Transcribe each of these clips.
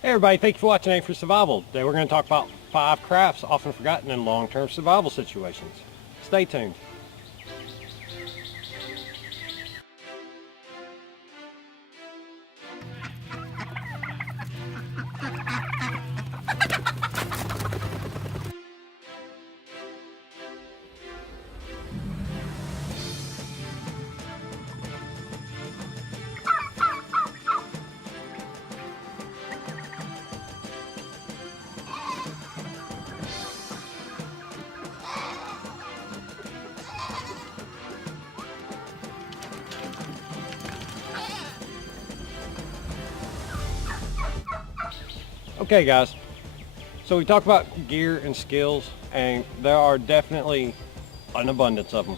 Hey everybody, thank you for watching A for Survival. Today we're going to talk about 5 crafts often forgotten in long-term survival situations. Stay tuned. Okay guys, so we talked about gear and skills, and there are definitely an abundance of them.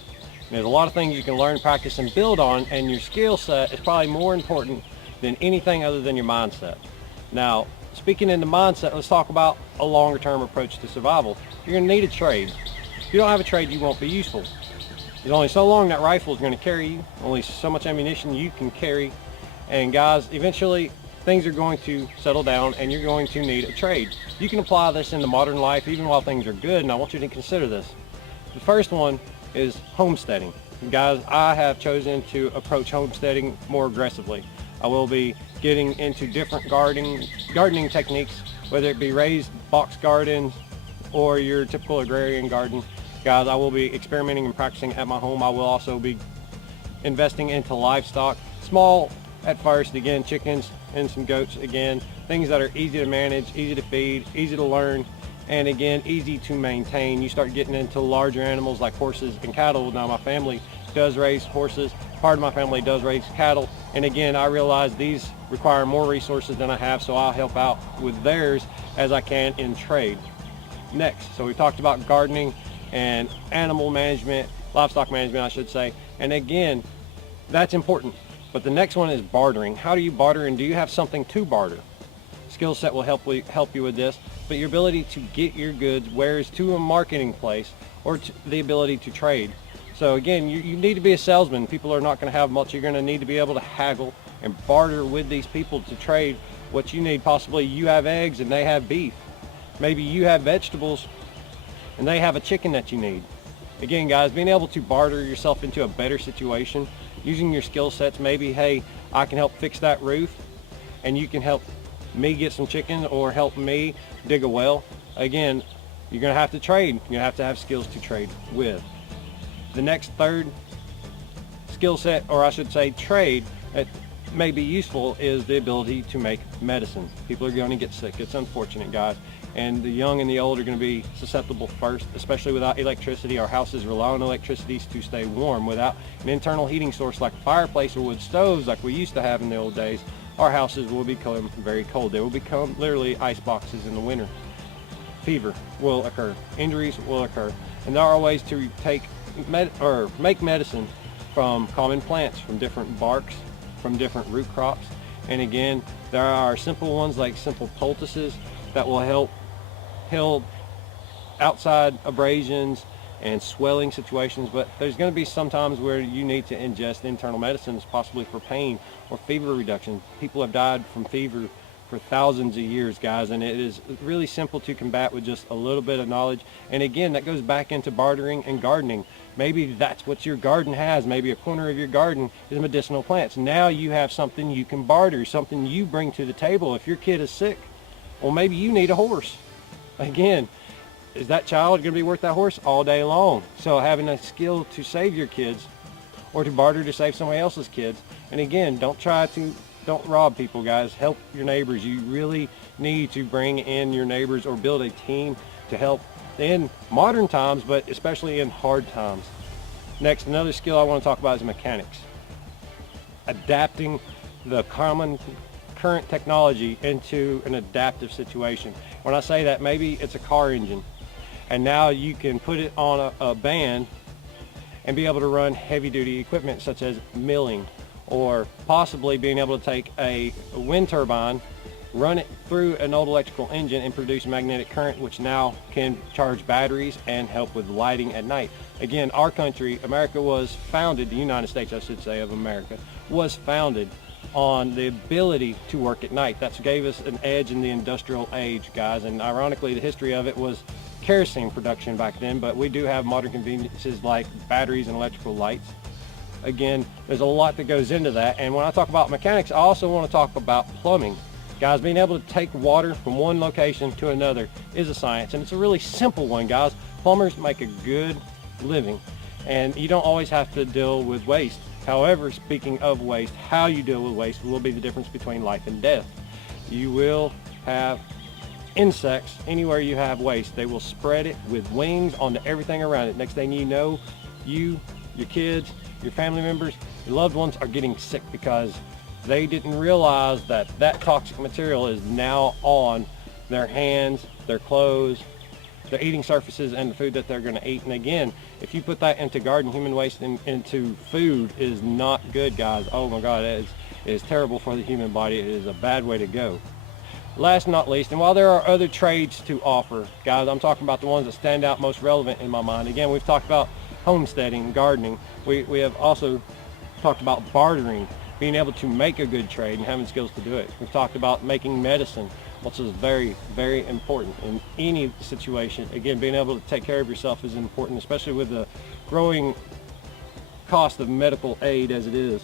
There's a lot of things you can learn, practice, and build on, and your skill set is probably more important than anything other than your mindset. Now, speaking in the mindset, let's talk about a longer term approach to survival. You're going to need a trade. If you don't have a trade, you won't be useful. There's only so long that rifle is going to carry you, only so much ammunition you can carry, and guys, eventually things are going to settle down and you're going to need a trade. You can apply this into modern life even while things are good, and I want you to consider this. The first one is homesteading. Guys, I have chosen to approach homesteading more aggressively. I will be getting into different gardening techniques, whether it be raised box gardens or your typical agrarian garden. Guys, I will be experimenting and practicing at my home. I will also be investing into livestock, small at first, again, chickens and some goats, again, things that are easy to manage, easy to feed, easy to learn, and again, easy to maintain. You start getting into larger animals like horses and cattle. Now my family does raise horses, part of my family does raise cattle, and again, I realize these require more resources than I have, so I'll help out with theirs as I can in trade. Next, so we talked about gardening and animal management, livestock management I should say, and again, that's important. But the next one is bartering. How do you barter, and do you have something to barter? Skill set will help you with this, but your ability to get your goods, whereas to a marketing place, or the ability to trade. So again, you need to be a salesman. People are not going to have much. You're going to need to be able to haggle and barter with these people to trade what you need. Possibly you have eggs and they have beef. Maybe you have vegetables and they have a chicken that you need. Again guys, being able to barter yourself into a better situation using your skill sets. Maybe, hey, I can help fix that roof and you can help me get some chicken or help me dig a well. Again, you're gonna have to trade. You're gonna have to have skills to trade with. The next third skill set, or I should say trade, that may be useful is the ability to make medicine. People are going to get sick. It's unfortunate, guys. And the young and the old are going to be susceptible first, especially without electricity. Our houses rely on electricity to stay warm. Without an internal heating source like a fireplace or wood stoves like we used to have in the old days, our houses will become very cold. They will become literally ice boxes in the winter. Fever will occur. Injuries will occur. And there are ways to make medicine from common plants, from different barks, from different root crops. And again, there are simple ones like simple poultices that will help heal outside abrasions and swelling situations, but there's going to be some times where you need to ingest internal medicines, possibly for pain or fever reduction. People have died from fever for thousands of years, guys, and it is really simple to combat with just a little bit of knowledge. And again, that goes back into bartering and gardening. Maybe that's what your garden has. Maybe a corner of your garden is medicinal plants. Now you have something you can barter, something you bring to the table. If your kid is sick, well, maybe you need a horse. Again, is that child going to be worth that horse all day long? So having a skill to save your kids or to barter to save somebody else's kids. And again, don't rob people, guys. Help your neighbors. You really need to bring in your neighbors or build a team to help in modern times, but especially in hard times. Next, another skill I want to talk about is mechanics. Adapting the current technology into an adaptive situation. When I say that, maybe it's a car engine and now you can put it on a band and be able to run heavy duty equipment such as milling, or possibly being able to take a wind turbine, run it through an old electrical engine and produce magnetic current, which now can charge batteries and help with lighting at night. Again, our country, America, was founded, the United States I should say of America, was founded on the ability to work at night. That's gave us an edge in the industrial age, guys. And ironically, the history of it was kerosene production back then, but we do have modern conveniences like batteries and electrical lights. Again, there's a lot that goes into that. And when I talk about mechanics, I also want to talk about plumbing. Guys, being able to take water from one location to another is a science, and it's a really simple one, guys. Plumbers make a good living, and you don't always have to deal with waste. However, speaking of waste, how you deal with waste will be the difference between life and death. You will have insects anywhere you have waste. They will spread it with wings onto everything around it. Next thing you know, you, your kids, your family members, your loved ones are getting sick because they didn't realize that that toxic material is now on their hands, their clothes, their eating surfaces, and the food that they're going to eat. And again, if you put that into garden, human waste into food is not good, guys. Oh my God, it is terrible for the human body. It is a bad way to go. Last but not least, and while there are other trades to offer, guys, I'm talking about the ones that stand out most relevant in my mind. Again, we've talked about homesteading, gardening. We have also talked about bartering, being able to make a good trade and having skills to do it. We've talked about making medicine, which is very, very important in any situation. Again, being able to take care of yourself is important, especially with the growing cost of medical aid as it is.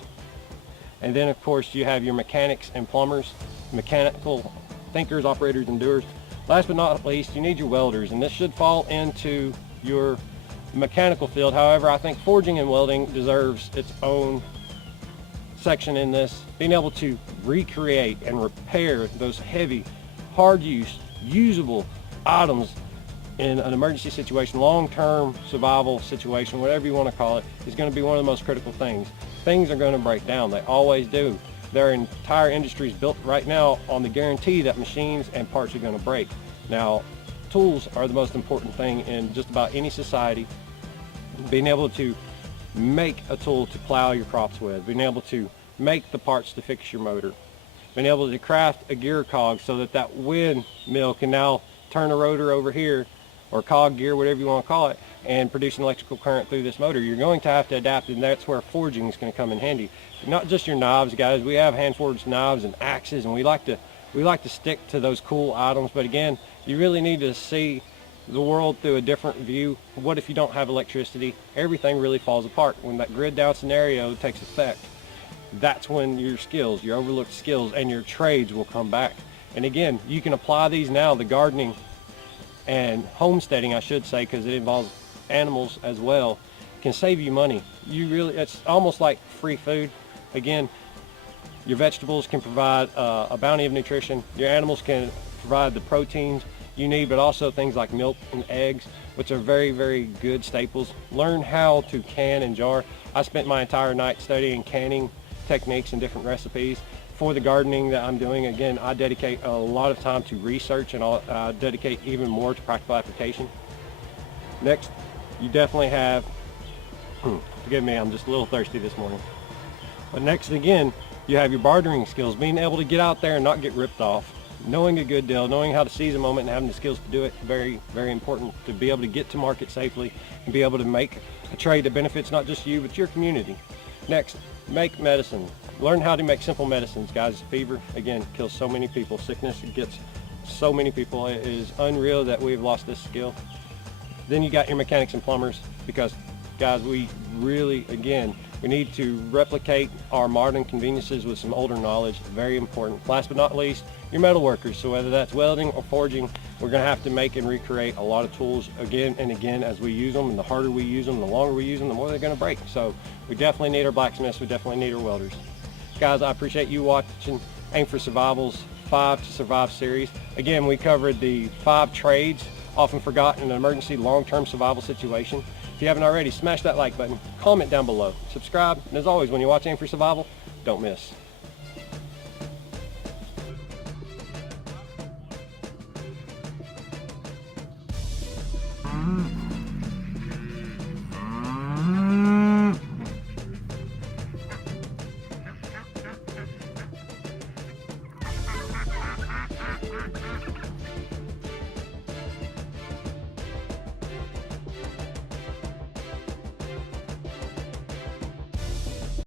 And then, of course, you have your mechanics and plumbers, mechanical thinkers, operators, and doers. Last but not least, you need your welders, and this should fall into your mechanical field. However, I think forging and welding deserves its own section in this. Being able to recreate and repair those heavy, hard use, usable items in an emergency situation, long-term survival situation, whatever you want to call it, is going to be one of the most critical things. Things are going to break down. They always do. Their entire industry is built right now on the guarantee that machines and parts are going to break. Now, tools are the most important thing in just about any society. Being able to make a tool to plow your crops with, being able to make the parts to fix your motor, being able to craft a gear cog so that that windmill can now turn a rotor over here, or cog gear, whatever you want to call it, and produce an electrical current through this motor. You're going to have to adapt, and that's where forging is going to come in handy. Not just your knives, guys. We have hand forged knives and axes, and we like to stick to those cool items. But again, you really need to see the world through a different view. What if you don't have electricity? Everything really falls apart. When that grid down scenario takes effect, that's when your skills, your overlooked skills, and your trades will come back. And again, you can apply these now, the gardening and homesteading, I should say, because it involves animals as well, can save you money. It's almost like free food. Again, your vegetables can provide a bounty of nutrition. Your animals can provide the proteins you need, but also things like milk and eggs, which are very, very good staples. Learn how to can and jar. I spent my entire night studying canning techniques and different recipes. For the gardening that I'm doing, again, I dedicate a lot of time to research, and I'll dedicate even more to practical application. Next, you definitely have, forgive me, I'm just a little thirsty this morning. But next, again, you have your bartering skills, being able to get out there and not get ripped off, knowing a good deal, knowing how to seize a moment and having the skills to do it. Very, very important to be able to get to market safely and be able to make a trade that benefits not just you, but your community. Next, make medicine. Learn how to make simple medicines, guys. Fever, again, kills so many people. Sickness gets so many people. It is unreal that we've lost this skill. Then you got your mechanics and plumbers, because, guys, we really, again, we need to replicate our modern conveniences with some older knowledge. Very important. Last but not least, your metal workers. So whether that's welding or forging, we're going to have to make and recreate a lot of tools again and again as we use them. And the harder we use them, the longer we use them, the more they're going to break. So we definitely need our blacksmiths. We definitely need our welders. Guys, I appreciate you watching Aim for Survival's 5 to Survive series. Again, we covered the 5 trades often forgotten in an emergency long-term survival situation. If you haven't already, smash that like button, comment down below, subscribe, and as always, when you watch Aim for Survival, don't miss.